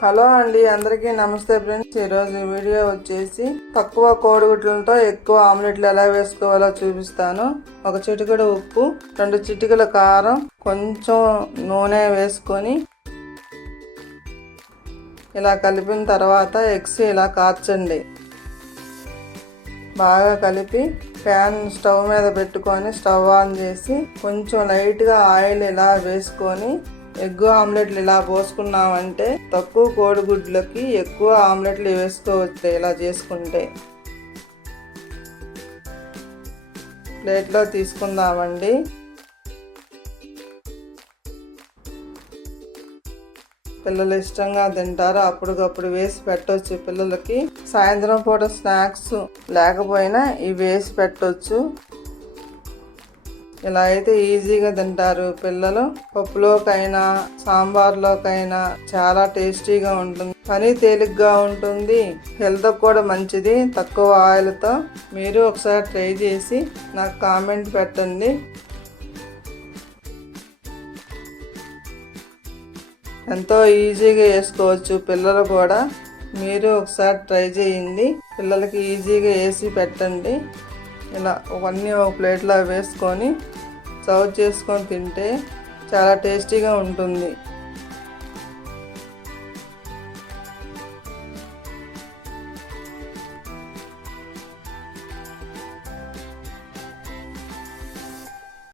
Hello అండి అందరికీ నమస్తే ఫ్రెండ్స్. ఈరోజు వీడియో వచ్చేసి తక్కువ కోడిగుడ్లతో ఎక్కువ ఆమ్లెట్లు ఎలా వేసుకోవాలో చూపిస్తాను. ఒక చిటికెడు ఉప్పు రెండు చిటికల కారం కొంచెం నూనె వేసుకొని ఇలా కలిపిన తర్వాత ఎగ్స్ ఇలా కార్చండి బాగా కలిపి ప్యాన్ స్టవ్ మీద పెట్టుకొని స్టవ్ ఆన్ చేసి కొంచెం లైట్గా ఆయిల్ ఇలా వేసుకొని ఎగ్ ఆమ్లెట్లు ఇలా పోసుకున్నామంటే తక్కువ కోడిగుడ్లకి ఎక్కువ ఆమ్లెట్లు వేసుకోవచ్చు ఇలా చేసుకుంటే. ప్లేట్లో తీసుకుందామండి. పిల్లలు ఇష్టంగా తింటారు అప్పటికప్పుడు వేసి పెట్టవచ్చు పిల్లలకి సాయంత్రం పూట స్నాక్స్ లేకపోయినా ఇవి వేసి పెట్టవచ్చు ఇలా అయితే ఈజీగా తింటారు పిల్లలు పప్పులోకైనా సాంబార్లోకైనా చాలా టేస్టీగా ఉంటుంది. పని తేలిగ్గా ఉంటుంది. హెల్త్ కూడా మంచిది. తక్కువ ఆయిల్తో మీరు ఒకసారి ట్రై చేసి నాకు కామెంట్ పెట్టండి. ఎంతో ఈజీగా వేసుకోవచ్చు పిల్లలు కూడా. మీరు ఒకసారి ట్రై చేయండి. పిల్లలకి ఈజీగా వేసి పెట్టండి. ఇలా అవన్నీ ఒక ప్లేట్లో వేసుకొని సర్వ్ చేసుకొని తింటే చాలా టేస్టీగా ఉంటుంది.